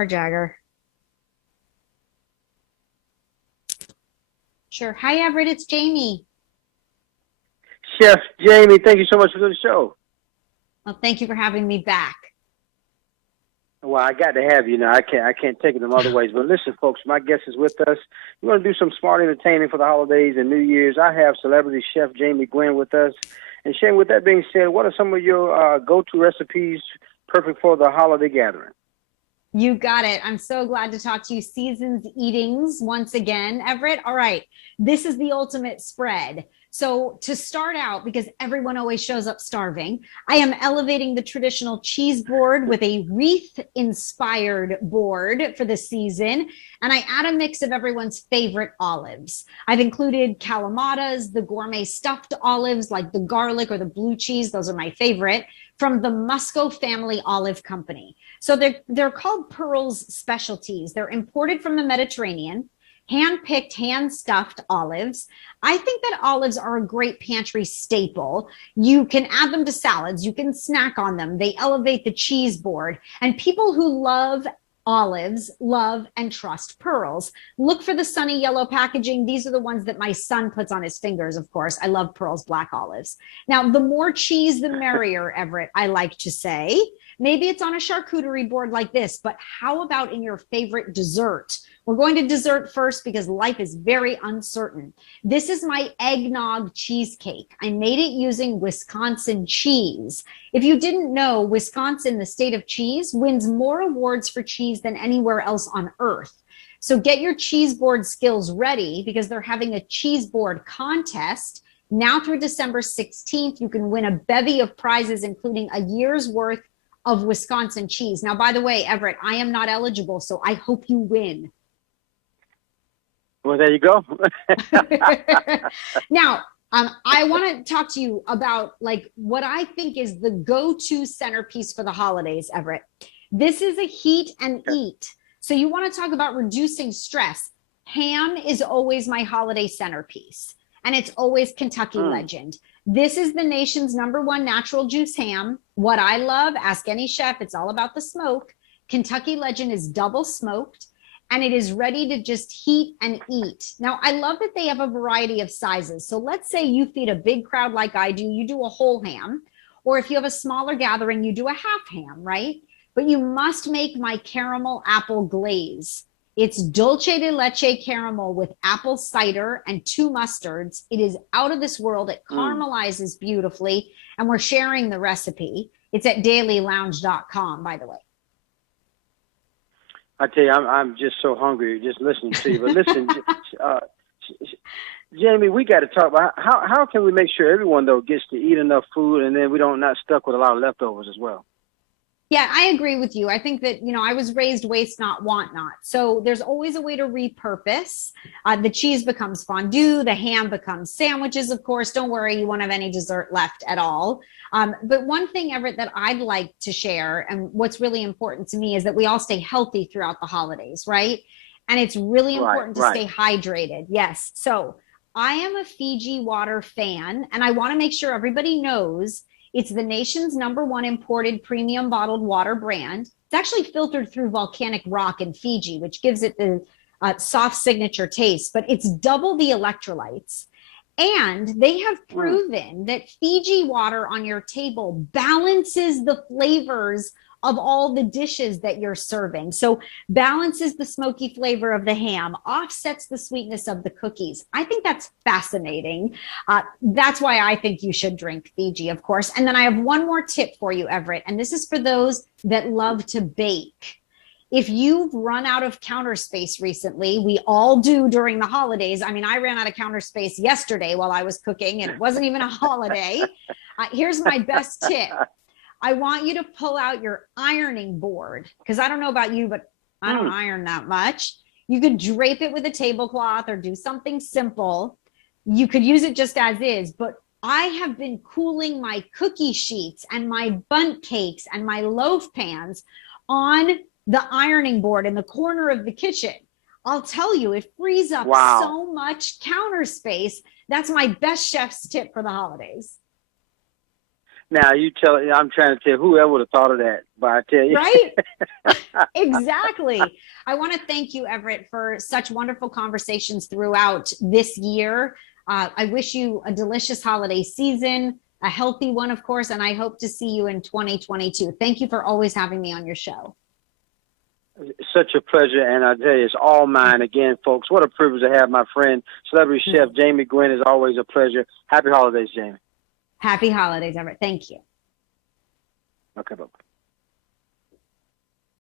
more, Jagger. Sure. Hi, Everett. It's Jamie. Chef Jamie, thank you so much for doing the show. Well, thank you for having me back. Well, I got to have you now. I can't take it them other ways. But listen, folks, my guest is with us. We're going to do some smart entertaining for the holidays and New Year's. I have celebrity chef Jamie Gwen with us. And Shane, with that being said, what are some of your go-to recipes perfect for the holiday gathering? You got it. I'm so glad to talk to you. Season's eatings once again, Everett. All right. This is the ultimate spread. So to start out, because everyone always shows up starving, I am elevating the traditional cheese board with a wreath-inspired board for the season, and I add a mix of everyone's favorite olives. I've included calamatas, the gourmet stuffed olives like the garlic or the blue cheese. Those are my favorite, from the Musco Family Olive Company. So they're called Pearl's Specialties. They're imported from the Mediterranean, hand-picked, hand-stuffed olives. I think that olives are a great pantry staple. You can add them to salads. You can snack on them. They elevate the cheese board. And people who love olives love and trust pearls. Look for the sunny yellow packaging. These are the ones that my son puts on his fingers, of course. I love Pearl's black olives. Now, the more cheese, the merrier, Everett, I like to say. Maybe it's on a charcuterie board like this, but how about in your favorite dessert? We're going to dessert first because life is very uncertain. This is my eggnog cheesecake. I made it using Wisconsin cheese. If you didn't know, Wisconsin, the state of cheese, wins more awards for cheese than anywhere else on earth. So get your cheese board skills ready because they're having a cheese board contest. Now through December 16th, you can win a bevy of prizes, including a year's worth of Wisconsin cheese. Now, by the way, Everett, I am not eligible, so I hope you win. Well, there you go. Now, I want to talk to you about like what I think is the go-to centerpiece for the holidays, Everett. This is a heat and eat. So you want to talk about reducing stress. Ham is always my holiday centerpiece, and it's always Kentucky Legend. This is the nation's #1 natural juice ham. What I love, ask any chef, it's all about the smoke. Kentucky Legend is double smoked, and it is ready to just heat and eat. Now, I love that they have a variety of sizes. So let's say you feed a big crowd like I do, you do a whole ham, or if you have a smaller gathering, you do a half ham, right? But you must make my caramel apple glaze. It's dulce de leche caramel with apple cider and 2 mustards. It is out of this world. It caramelizes beautifully, and we're sharing the recipe. It's at dailylounge.com, by the way. I tell you, I'm just so hungry just listening to you. But listen, Jamie, we got to talk about how can we make sure everyone though gets to eat enough food, and then we don't not stuck with a lot of leftovers as well. Yeah, I agree with you. I think that, I was raised waste not, want not. So there's always a way to repurpose. The cheese becomes fondue. The ham becomes sandwiches, of course. Don't worry, you won't have any dessert left at all. But one thing, Everett, that I'd like to share, and what's really important to me, is that we all stay healthy throughout the holidays, right? And it's really important to stay hydrated. Yes. So I am a Fiji water fan, and I want to make sure everybody knows it's the nation's #1 imported premium bottled water brand. It's actually filtered through volcanic rock in Fiji, which gives it the soft signature taste, but it's double the electrolytes. And they have proven that Fiji water on your table balances the flavors of all the dishes that you're serving. So balances the smoky flavor of the ham, offsets the sweetness of the cookies. I think that's fascinating. That's why I think you should drink Fiji, of course. And then I have one more tip for you, Everett, and this is for those that love to bake. If you've run out of counter space recently, we all do during the holidays. I mean, I ran out of counter space yesterday while I was cooking, and it wasn't even a holiday. Here's my best tip. I want you to pull out your ironing board, because I don't know about you, but I don't iron that much. You could drape it with a tablecloth or do something simple. You could use it just as is, but I have been cooling my cookie sheets and my bundt cakes and my loaf pans on the ironing board in the corner of the kitchen. I'll tell you, it frees up so much counter space. That's my best chef's tip for the holidays. Now I'm trying to tell whoever would have thought of that, but I tell you. Right? Exactly. I want to thank you, Everett, for such wonderful conversations throughout this year. I wish you a delicious holiday season, a healthy one, of course, and I hope to see you in 2022. Thank you for always having me on your show. Such a pleasure, and I tell you, it's all mine. Again, folks, what a privilege to have my friend, celebrity chef Jamie Gwen. Is always a pleasure. Happy holidays, Jamie. Happy holidays, Everett. Thank you. Okay, bye-bye.